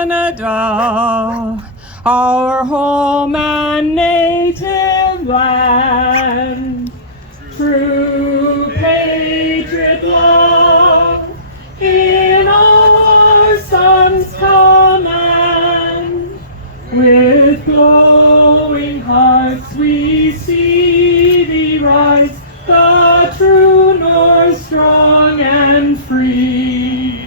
Canada, our home and native land, true patriot love in our son's command. With glowing hearts we see thee rise, the true North, strong and free.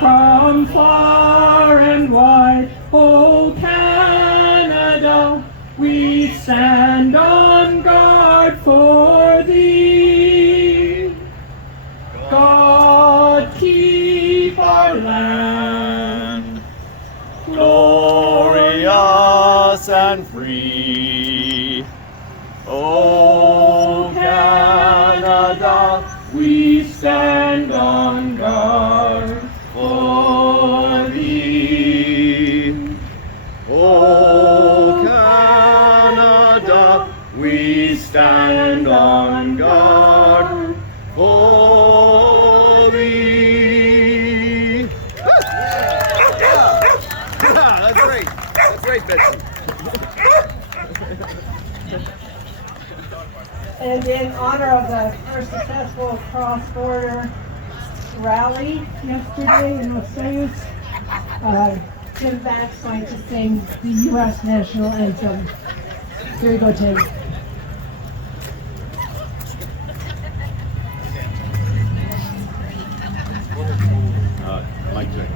From far and wide, O Canada, we stand on guard for thee. God keep our land glorious and free. O Canada, we stand on guard for thee. O Canada, we stand on guard for thee. That's great. That's great, Betsy. And in honor of our successful cross-border rally yesterday in Ottawa, Tim Back's going to sing the U.S. national anthem. Here you go, Tim. Mic check.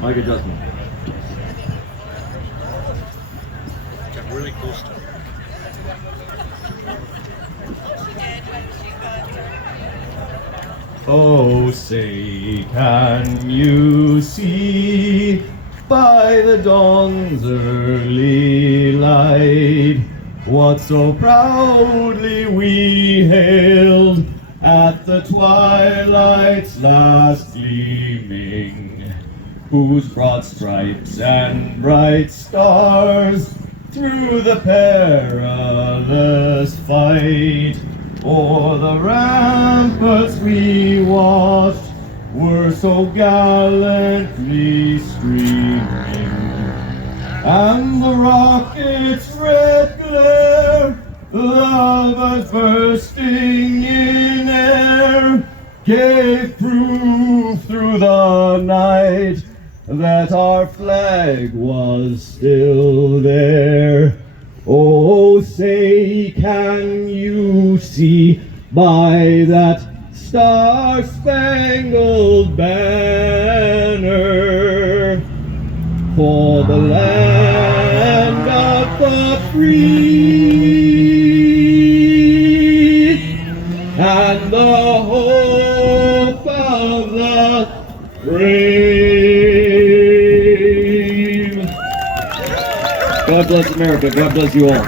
Mic adjustment. Got really cool stuff. Oh, say, can you see by the dawn's early light what so proudly we hailed at the twilight's last gleaming, whose broad stripes and bright stars through the perilous fight o'er the ramparts we watched were so gallantly streaming, and the rocket's red glare, the lovers bursting in air, gave proof through the night that our flag was still there. Oh, say, can you see by that star-spangled banner, for the land of the free and the hope of the brave. God bless America. God bless you all.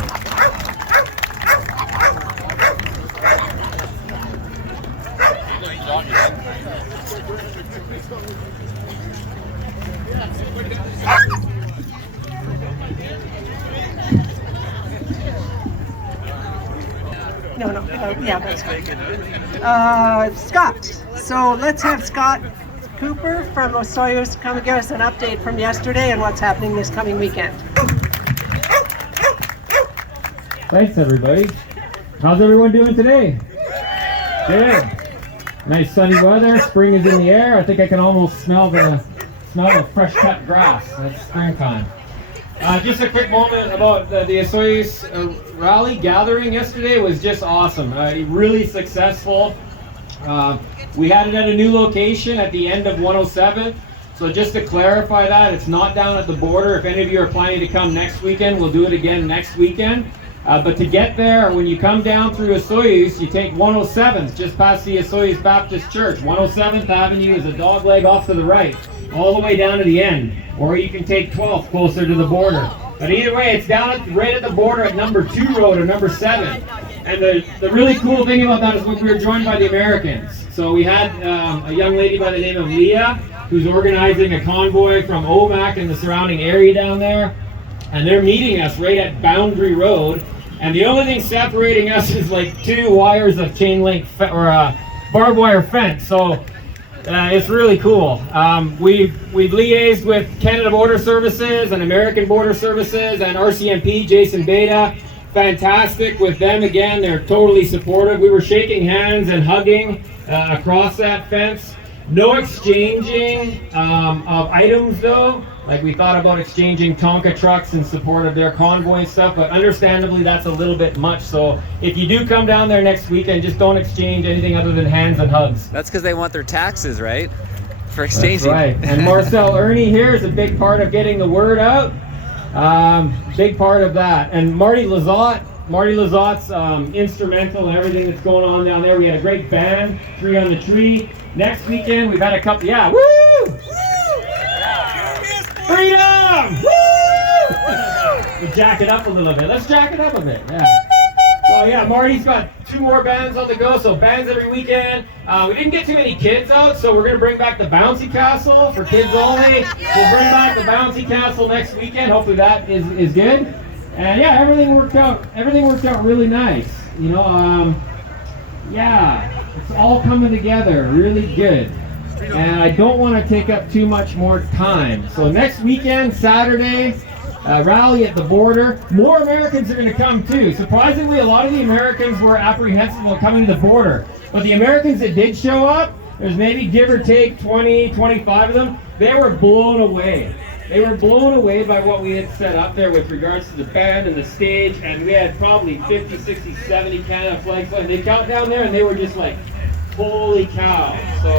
Yeah, that's good. Scott. So let's have Scott Cooper from Soyuz come and give us an update from yesterday and what's happening this coming weekend. Thanks, everybody. How's everyone doing today? Good. Nice sunny weather. Spring is in the air. I think I can almost smell the fresh cut grass. That's springtime. Just a quick moment about the Soyuz rally gathering yesterday. Was just awesome. Really successful. We had it at a new location at the end of 107. So just to clarify that, it's not down at the border. If any of you are planning to come next weekend, we'll do it again next weekend. But to get there, when you come down through Osoyoos, you take 107th, just past the Osoyoos Baptist Church. 107th Avenue is a dog leg off to the right, all the way down to the end. Or you can take 12th, closer to the border. But either way, it's down right at the border at number 2 road or number 7. And the really cool thing about that is we were joined by the Americans. So we had a young lady by the name of Leah, who's organizing a convoy from Omak and the surrounding area down there. And they're meeting us right at Boundary Road. And the only thing separating us is like 2 wires of chain link or barbed wire fence. So It's really cool. We've liaised with Canada Border Services and American Border Services and RCMP, Jason Beta. Fantastic with them again. They're totally supportive. We were shaking hands and hugging across that fence. No exchanging of items though. Like we thought about exchanging Tonka trucks in support of their convoy and stuff, but understandably that's a little bit much. So if you do come down there next weekend, just don't exchange anything other than hands and hugs. That's because they want their taxes, right? For exchanging. That's right. And Marcel Irnie here is a big part of getting the word out. Big part of that. And Marty Lazotte's instrumental in everything that's going on down there. We had a great band, Tree on the Tree. Next weekend we've had a couple, yeah, woo! Freedom! Woo! We'll jack it up a little bit. Let's jack it up a bit, yeah. So yeah, Marty's got 2 more bands on the go, so bands every weekend. We didn't get too many kids out, so we're gonna bring back the bouncy castle for kids only. We'll bring back the bouncy castle next weekend. Hopefully that is good. And yeah, everything worked out really nice. You know, yeah, it's all coming together really good. And I don't want to take up too much more time. So next weekend, Saturday, rally at the border. More Americans are going to come too. Surprisingly, a lot of the Americans were apprehensive about coming to the border. But the Americans that did show up, there's maybe give or take 20, 25 of them, they were blown away. They were blown away by what we had set up there with regards to the band and the stage. And we had probably 50, 60, 70 Canada flags flying. They got down there and they were just like, holy cow. So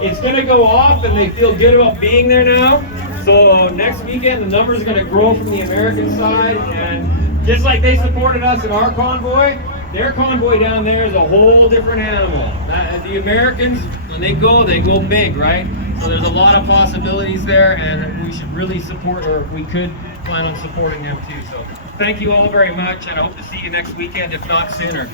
it's going to go off and they feel good about being there now. So next weekend the numbers are going to grow from the American side, and just like they supported us in our convoy, their convoy down there is a whole different animal. The Americans, when they go big, right? So there's a lot of possibilities there, and we should really support, or we could plan on supporting them too. So thank you all very much, and I hope to see you next weekend, if not sooner.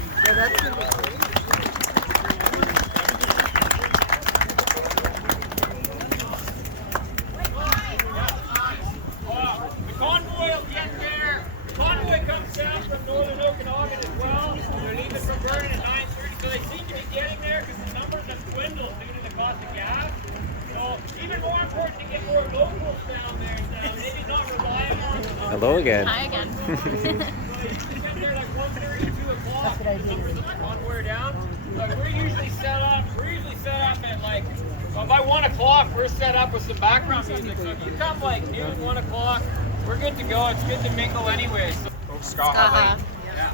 Northern Okanagan as well. They're leaving from Vernon at 9:30, so they seem to be getting there because the numbers have dwindled due to the cost of gas. So even more important to get more locals down there, maybe not rely on. Hello again. Hi again. So you can get there like 1:30 or 2 o'clock. The numbers of the convoy down. But we're usually set up at like, well, by 1 o'clock we're set up with some background music. So if you come like noon, 1 o'clock, we're good to go. It's good to mingle anyway. So Uh-huh. Yeah.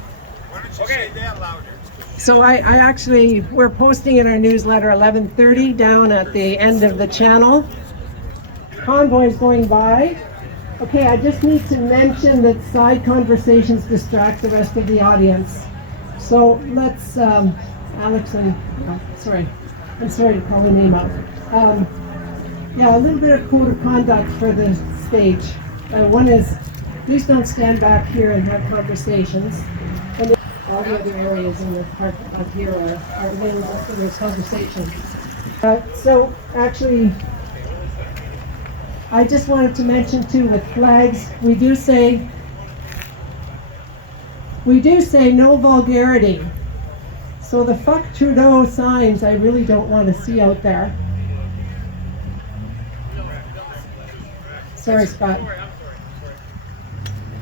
Why don't you say that louder? So I actually, we're posting in our newsletter 11:30 down at the end of the channel. Convoys going by. Okay, I just need to mention that side conversations distract the rest of the audience. So let's, Alex and, I'm sorry to call the name out. Yeah, a little bit of code of conduct for the stage. One is, please don't stand back here and have conversations. And all the other areas in the park up here are available for those conversations. So actually, I just wanted to mention too, with flags, we do say no vulgarity. So the fuck Trudeau signs I really don't want to see out there. Sorry, Scott.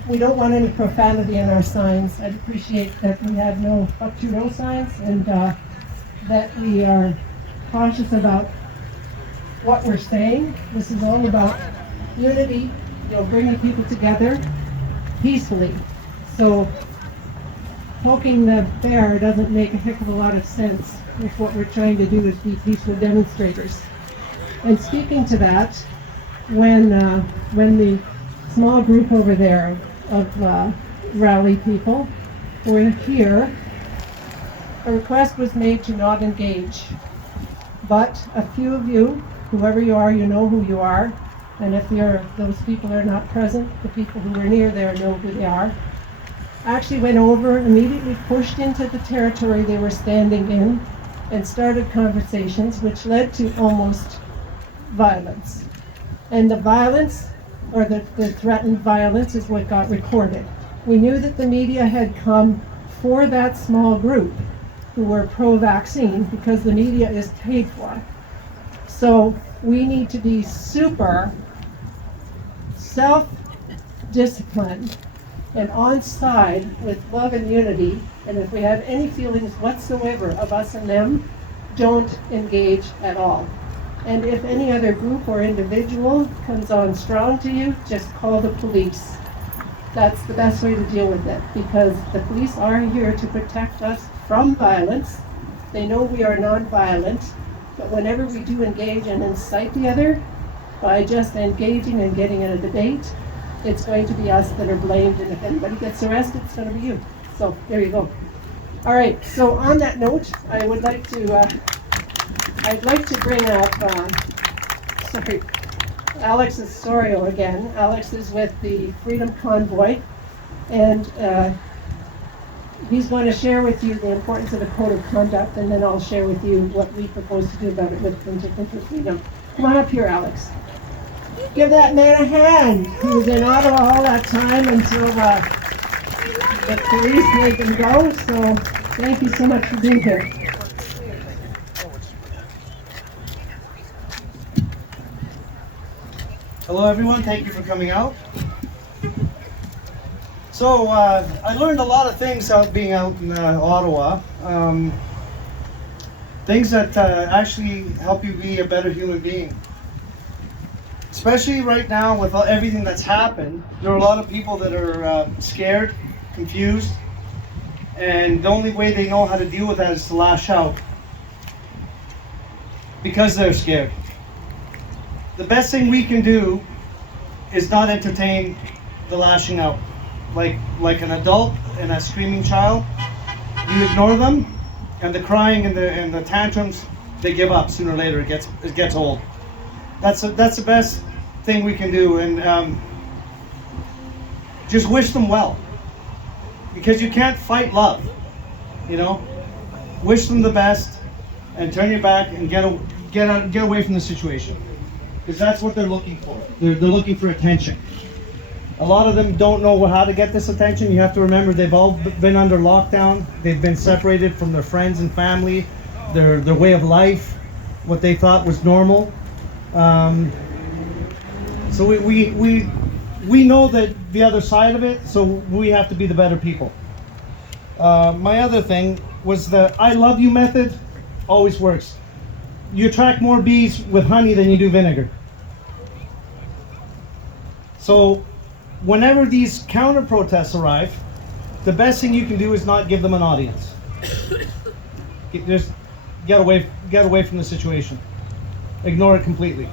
We don't want any profanity in our signs. I'd appreciate that we have no fuck Trudeau signs, and that we are cautious about what we're saying. This is all about unity, bringing people together peacefully. So poking the bear doesn't make a heck of a lot of sense if what we're trying to do is be peaceful demonstrators. And speaking to that, when the small group over there of rally people were here, a request was made to not engage. But a few of you, whoever you are, you know who you are. And if those people are not present, the people who were near there know who they are. Actually went over, immediately pushed into the territory they were standing in and started conversations which led to almost violence. And the violence, or the threatened violence, is what got recorded. We knew that the media had come for that small group who were pro-vaccine because the media is paid for. So So we need to be super self-disciplined and on side with love and unity. And if we have any feelings whatsoever of us and them, don't engage at all. And if any other group or individual comes on strong to you, just call the police. That's the best way to deal with it, because the police are here to protect us from violence. They know we are non-violent, but whenever we do engage and incite the other, by just engaging and getting in a debate, it's going to be us that are blamed, and if anybody gets arrested, it's going to be you. So there you go. All right, so on that note, I would like to, I'd like to bring up, Alex Osorio again. Alex is with the Freedom Convoy, and he's going to share with you the importance of the code of conduct, and then I'll share with you what we propose to do about it with Penticton for Freedom. Come on up here, Alex. Give that man a hand. He was in Ottawa all that time until the police made him go, so thank you so much for being here. Hello everyone, thank you for coming out. So I learned a lot of things being out in Ottawa. Things that actually help you be a better human being. Especially right now with everything that's happened, there are a lot of people that are scared, confused, and the only way they know how to deal with that is to lash out. Because they're scared. The best thing we can do is not entertain the lashing out. Like an adult and a screaming child, you ignore them, and the crying and the tantrums, they give up sooner or later. It gets old. That's the best thing we can do, and just wish them well, because you can't fight love. You know, wish them the best, and turn your back and get away from the situation. Because that's what they're looking for. They're looking for attention. A lot of them don't know how to get this attention. You have to remember they've all been under lockdown. They've been separated from their friends and family, their way of life, what they thought was normal. So we know that the other side of it, so we have to be the better people. My other thing was the I love you method always works. You attract more bees with honey than you do vinegar. So whenever these counter protests arrive, the best thing you can do is not give them an audience. Just get away from the situation. Ignore it completely.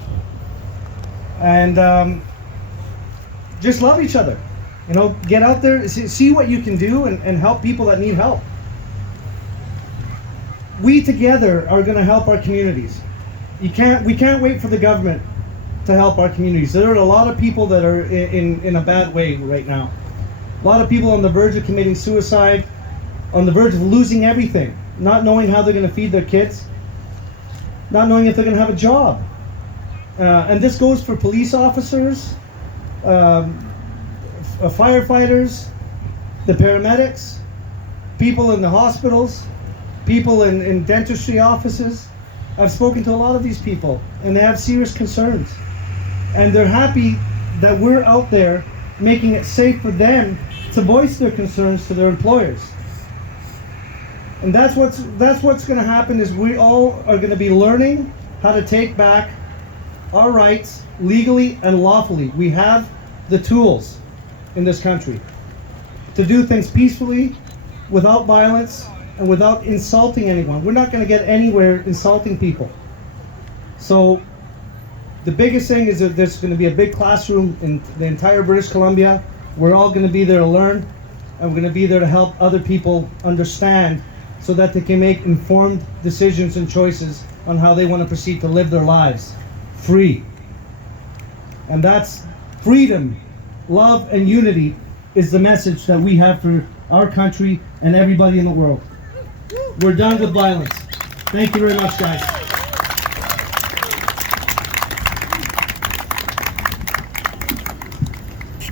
And just love each other. You know, get out there, see what you can do, and help people that need help. We together are going to help our communities. We can't wait for the government to help our communities. There are a lot of people that are in a bad way right now. A lot of people on the verge of committing suicide, on the verge of losing everything, not knowing how they're going to feed their kids, not knowing if they're going to have a job. And this goes for police officers, firefighters, the paramedics, people in the hospitals, people in dentistry offices. I've spoken to a lot of these people, and they have serious concerns. And they're happy that we're out there making it safe for them to voice their concerns to their employers. And that's what's going to happen, is we all are going to be learning how to take back our rights legally and lawfully. We have the tools in this country to do things peacefully, without violence, and without insulting anyone. We're not going to get anywhere insulting people. So the biggest thing is that there's going to be a big classroom in the entire British Columbia. We're all going to be there to learn, and we're going to be there to help other people understand, so that they can make informed decisions and choices on how they want to proceed to live their lives free. And that's freedom, love, and unity is the message that we have for our country and everybody in the world. We're done with violence. Thank you very much, guys.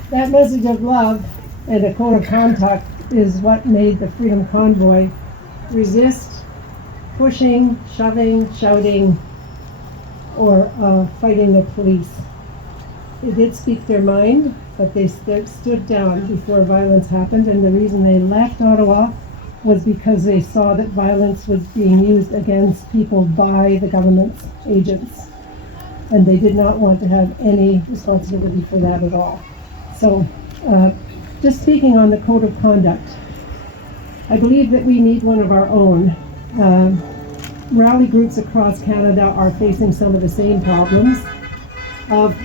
That message of love and a code of conduct is what made the Freedom Convoy resist pushing, shoving, shouting, or fighting the police. They did speak their mind, but they stood down before violence happened, and the reason they left Ottawa was because they saw that violence was being used against people by the government's agents. And they did not want to have any responsibility for that at all. So, just speaking on the code of conduct, I believe that we need one of our own. Rally groups across Canada are facing some of the same problems of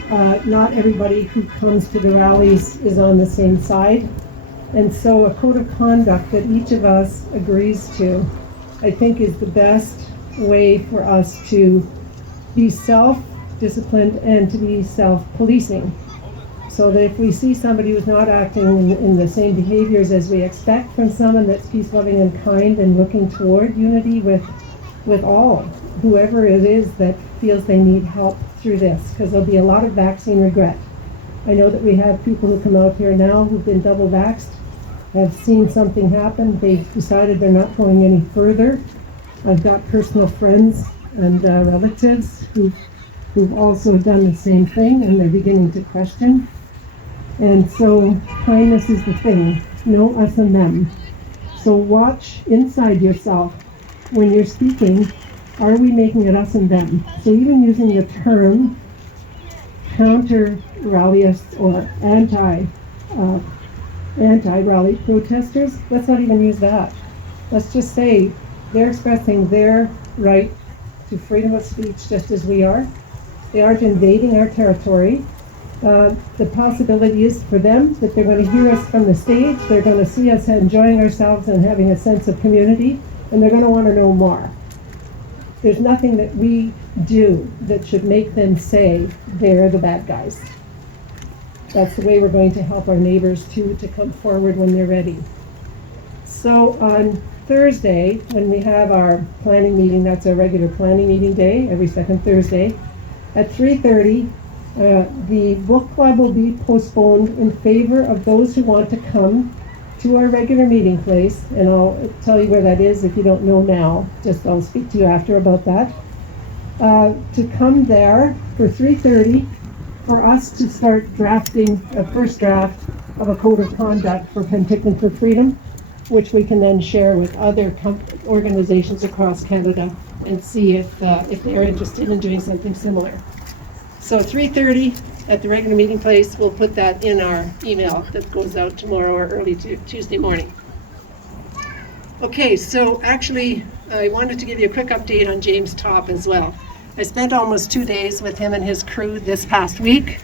not everybody who comes to the rallies is on the same side. And so a code of conduct that each of us agrees to, I think, is the best way for us to be self-disciplined and to be self-policing. So that if we see somebody who's not acting in the same behaviors as we expect from someone that's peace-loving and kind and looking toward unity with all, whoever it is that feels they need help through this, because there'll be a lot of vaccine regret. I know that we have people who come out here now who've been double vaxxed, have seen something happen, they've decided they're not going any further. I've got personal friends and relatives who've also done the same thing, and they're beginning to question. And so kindness is the thing, no us and them. So watch inside yourself when you're speaking. Are we making it us and them? So even using the term counter-rallyists or anti-rally protesters, let's not even use that. Let's just say they're expressing their right to freedom of speech just as we are. They aren't invading our territory. The possibility is for them that they're going to hear us from the stage, they're going to see us enjoying ourselves and having a sense of community, and they're going to want to know more. There's nothing that we do that should make them say they're the bad guys. That's the way we're going to help our neighbors too to come forward when they're ready. So on Thursday, when we have our planning meeting, that's our regular planning meeting day, every second Thursday, at 3:30, the book club will be postponed in favor of those who want to come to our regular meeting place, and I'll tell you where that is if you don't know now. Just I'll speak to you after about that. To come there for 3:30 for us to start drafting a first draft of a code of conduct for Penticton for Freedom, which we can then share with other organizations across Canada and see if they're interested in doing something similar. So 3:30 at the regular meeting place, we'll put that in our email that goes out tomorrow or early Tuesday morning. Okay, so actually I wanted to give you a quick update on James Topp as well. I spent almost 2 days with him and his crew this past week.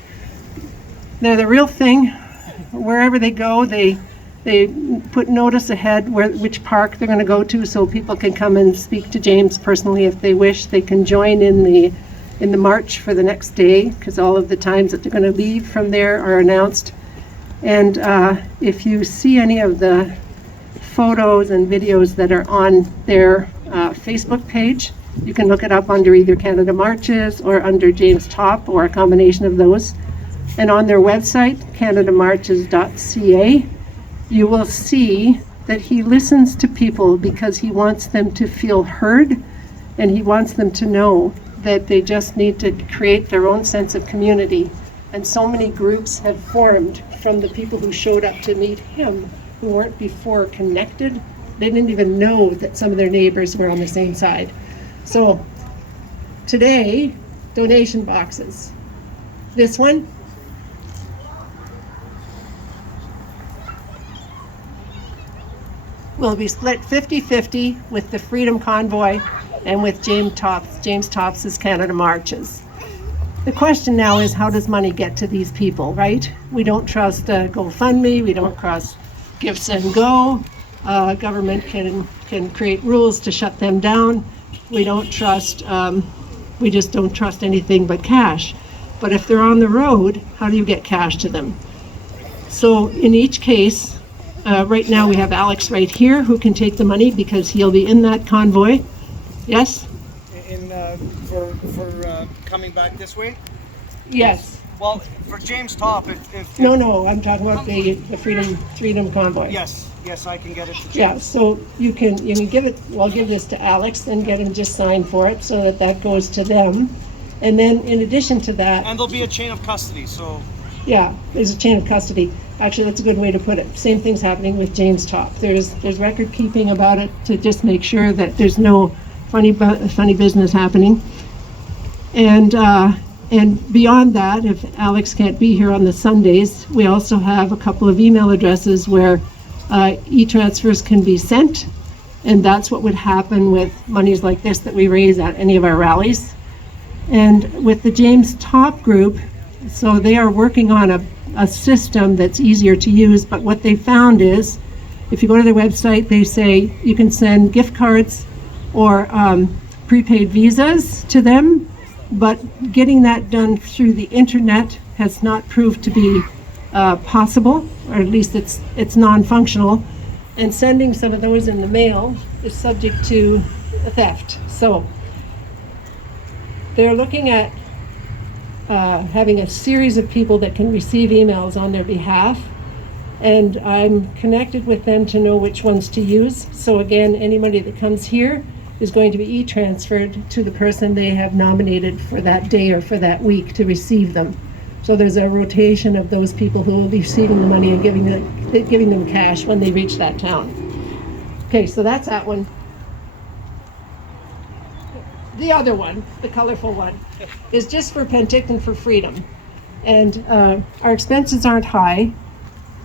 They're the real thing. Wherever they go, they put notice ahead which park they're going to go to, so people can come and speak to James personally if they wish. They can join in the march for the next day, because all of the times that they're going to leave from there are announced. And if you see any of the photos and videos that are on their Facebook page, you can look it up under either Canada Marches or under James Topp, or a combination of those. And on their website, canadamarches.ca, you will see that he listens to people because he wants them to feel heard, and he wants them to know that they just need to create their own sense of community. And so many groups have formed from the people who showed up to meet him, who weren't before connected. They didn't even know that some of their neighbors were on the same side. So today, donation boxes. This one, will be split 50-50 with the Freedom Convoy and with James Topp's Canada Marches. The question now is, how does money get to these people, right? We don't trust GoFundMe, we don't trust Gifts and Go. Government can create rules to shut them down. We don't trust, we just don't trust anything but cash. But if they're on the road, how do you get cash to them? So in each case, right now we have Alex right here who can take the money because he'll be in that convoy. Yes? For coming back this way? Yes. Well, for James Topp, if No, I'm talking about the Freedom Convoy. Yes, I can get it to James. Yeah, so you can give it, well, I'll give this to Alex and get him just sign for it so that goes to them. And then in addition to that, And there'll be a chain of custody, so yeah, there's a chain of custody. Actually, that's a good way to put it. Same thing's happening with James Topp. There's record keeping about it to just make sure that there's no funny business happening. And beyond that, if Alex can't be here on the Sundays, we also have a couple of email addresses where e-transfers can be sent, and that's what would happen with monies like this that we raise at any of our rallies. And with the James Topp group, so they are working on a system that's easier to use, but what they found is, if you go to their website, they say you can send gift cards or prepaid visas to them, but getting that done through the internet has not proved to be possible, or at least it's non-functional, and sending some of those in the mail is subject to theft. So they're looking at having a series of people that can receive emails on their behalf, and I'm connected with them to know which ones to use. So again, anybody that comes here is going to be e-transferred to the person they have nominated for that day or for that week to receive them. So there's a rotation of those people who will be receiving the money and giving them cash when they reach that town. Okay, so that's that one. The other one, the colorful one, is just for Penticton for Freedom. And our expenses aren't high,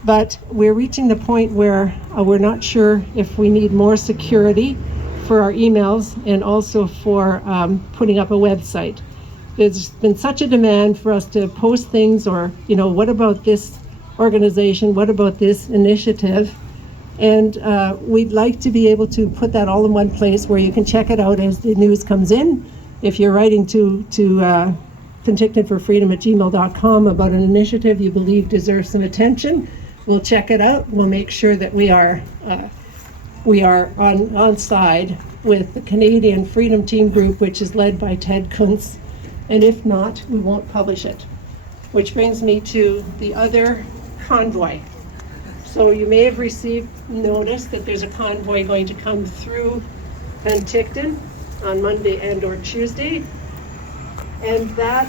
but we're reaching the point where we're not sure if we need more security for our emails and also for putting up a website. There's been such a demand for us to post things, or, what about this organization? What about this initiative? And we'd like to be able to put that all in one place where you can check it out as the news comes in. If you're writing to pentictonforfreedom@gmail.com about an initiative you believe deserves some attention, we'll check it out. We'll make sure that we are on side with the Canadian Freedom Team Group, which is led by Ted Kuntz. And if not, we won't publish it. Which brings me to the other convoy. So you may have received notice that there's a convoy going to come through Penticton on Monday and or Tuesday. And that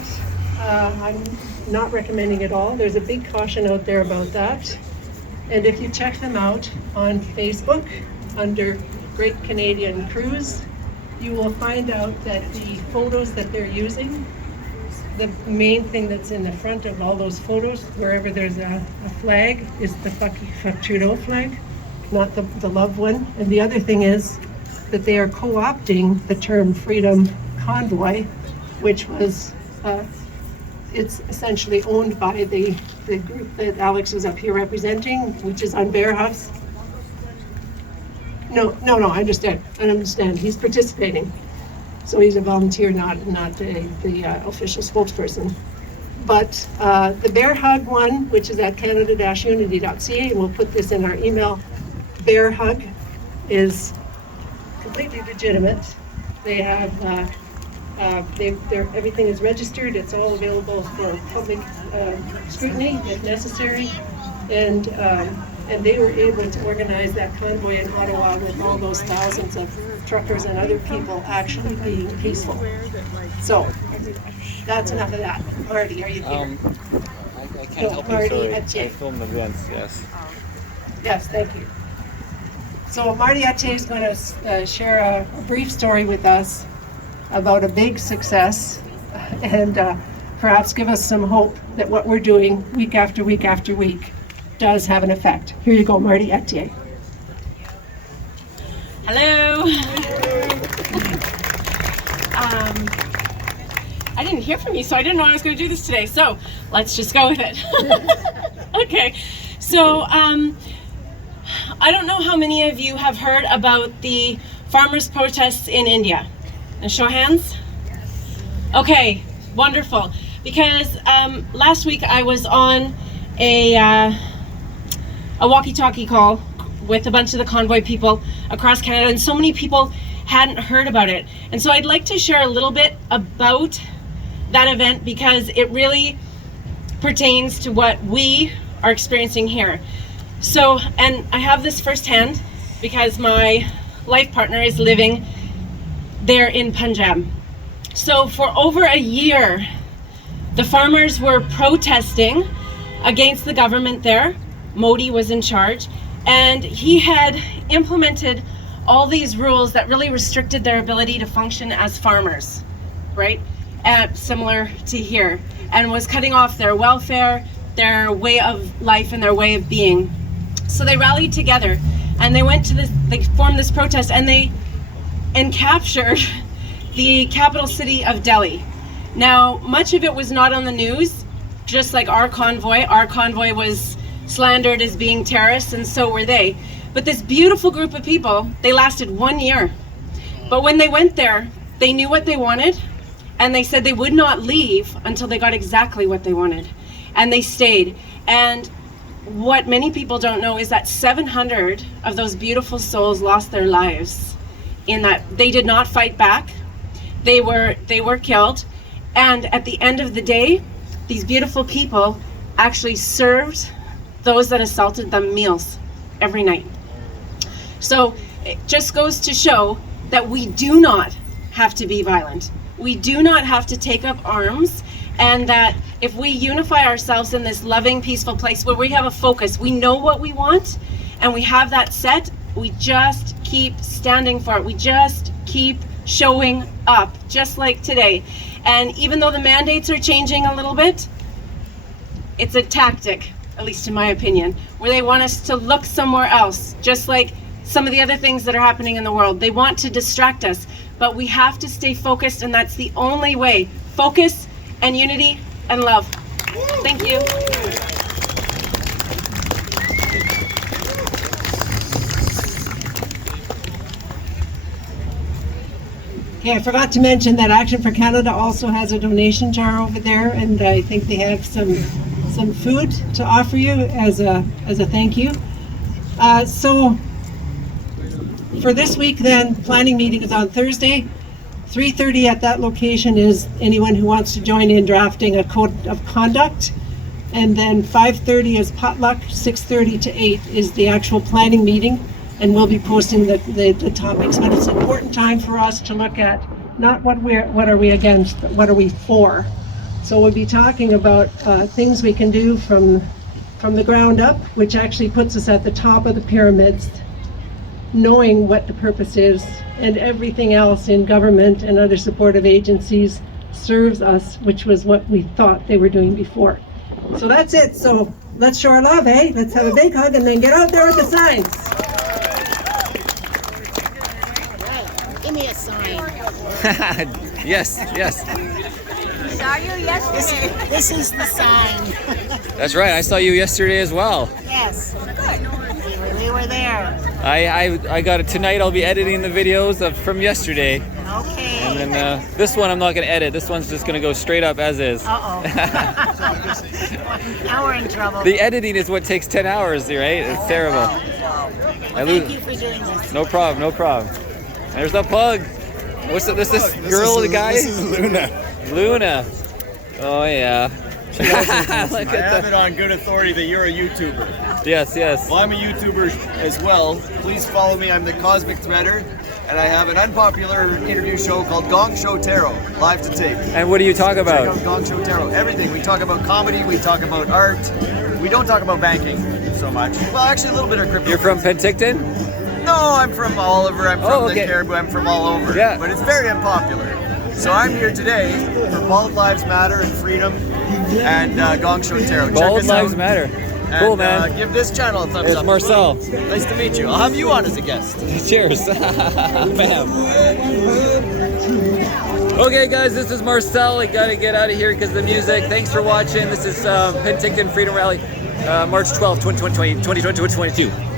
I'm not recommending at all. There's a big caution out there about that. And if you check them out on Facebook under Great Canadian Cruise, you will find out that the photos that they're using, the main thing that's in the front of all those photos, wherever there's a flag, is the fuck Trudeau flag, not the love one. And the other thing is that they are co-opting the term Freedom Convoy, which was, it's essentially owned by the group that Alex was up here representing, which is on Bear Huffs. No, I understand. He's participating. So he's a volunteer, not the official spokesperson. But the Bear Hug one, which is at canada-unity.ca, and we'll put this in our email, Bear Hug is completely legitimate. They have, everything is registered. It's all available for public scrutiny if necessary. And they were able to organize that convoy in Ottawa with all those thousands of truckers and other people actually being peaceful. So that's enough of that. Marty, are you here? I can't help Marty, you, sorry. Etier. I film events, yes. Yes, thank you. So Marty Etier is going to share a brief story with us about a big success and perhaps give us some hope that what we're doing week after week after week does have an effect. Here you go, Marty Etier. Hello. I didn't hear from you, so I didn't know I was going to do this today. So let's just go with it. Okay. So I don't know how many of you have heard about the farmers' protests in India. And show of hands. Okay, wonderful. Because last week I was on a walkie-talkie call with a bunch of the convoy people across Canada, and so many people hadn't heard about it. And so I'd like to share a little bit about that event because it really pertains to what we are experiencing here. So, and I have this firsthand because my life partner is living there in Punjab. So for over a year, the farmers were protesting against the government there. Modi was in charge, and he had implemented all these rules that really restricted their ability to function as farmers, right? Similar to here, and was cutting off their welfare, their way of life, and their way of being. So they rallied together, and they went to this, they formed this protest, and captured the capital city of Delhi. Now, much of it was not on the news, just like our convoy. Our convoy was slandered as being terrorists, and so were they. But this beautiful group of people, they lasted 1 year. But when they went there, they knew what they wanted, and they said they would not leave until they got exactly what they wanted. And they stayed. And what many people don't know is that 700 of those beautiful souls lost their lives in that. They did not fight back. They were killed. And at the end of the day, these beautiful people actually served those that assaulted them meals every night. So it just goes to show that we do not have to be violent. We do not have to take up arms, and that if we unify ourselves in this loving, peaceful place where we have a focus, we know what we want, and we have that set, we just keep standing for it. We just keep showing up, just like today. And even though the mandates are changing a little bit, it's a tactic, at least in my opinion, where they want us to look somewhere else, just like some of the other things that are happening in the world. They want to distract us, but we have to stay focused, and that's the only way. Focus and unity and love. Thank you. Okay, I forgot to mention that Action for Canada also has a donation jar over there, and I think they have some food to offer you as a thank you. So for this week then, planning meeting is on Thursday. 3:30 at that location is anyone who wants to join in drafting a code of conduct. And then 5:30 is potluck, 6:30 to 8 is the actual planning meeting. And we'll be posting the topics. But it's an important time for us to look at not what are we against, but what are we for. So we'll be talking about things we can do from the ground up, which actually puts us at the top of the pyramids, knowing what the purpose is, and everything else in government and other supportive agencies serves us, which was what we thought they were doing before. So that's it. So let's show our love, eh? Let's have a big hug and then get out there with the signs. Give me a sign. Yes, yes. Saw you yesterday. This is the sign. That's right. I saw you yesterday as well. Yes. Good. We were there. I got it tonight. I'll be editing the videos from yesterday. Okay. And then this one I'm not going to edit. This one's just going to go straight up as is. Uh-oh. Now we're in trouble. The editing is what takes 10 hours, right? It's terrible. Well, thank you for doing this. No problem, no problem. There's the pug. What's this girl, the guy? This is Luna. Luna. Oh yeah. I have it on good authority that you're a YouTuber. Yes, yes. Well, I'm a YouTuber as well. Please follow me. I'm the Cosmic Threader, and I have an unpopular interview show called Gong Show Tarot, live to tape. And what do you talk about? Check out Gong Show Tarot. Everything. We talk about comedy. We talk about art. We don't talk about banking so much. Well, actually, a little bit of crypto. You're from Penticton? No, I'm from all over. I'm from okay. the Caribou. I'm from all over. Yeah. But it's very unpopular. So I'm here today for Bald Lives Matter and Freedom and Gong Show Tarot. Bald Lives Matter. Cool, man. Give this channel a thumbs It's up. Marcel. Nice to meet you. I'll have you on as a guest. Cheers. Bam. Okay, guys, this is Marcel. I gotta get out of here because of the music. Thanks for watching. This is Penticton Freedom Rally, March 12th, 2022.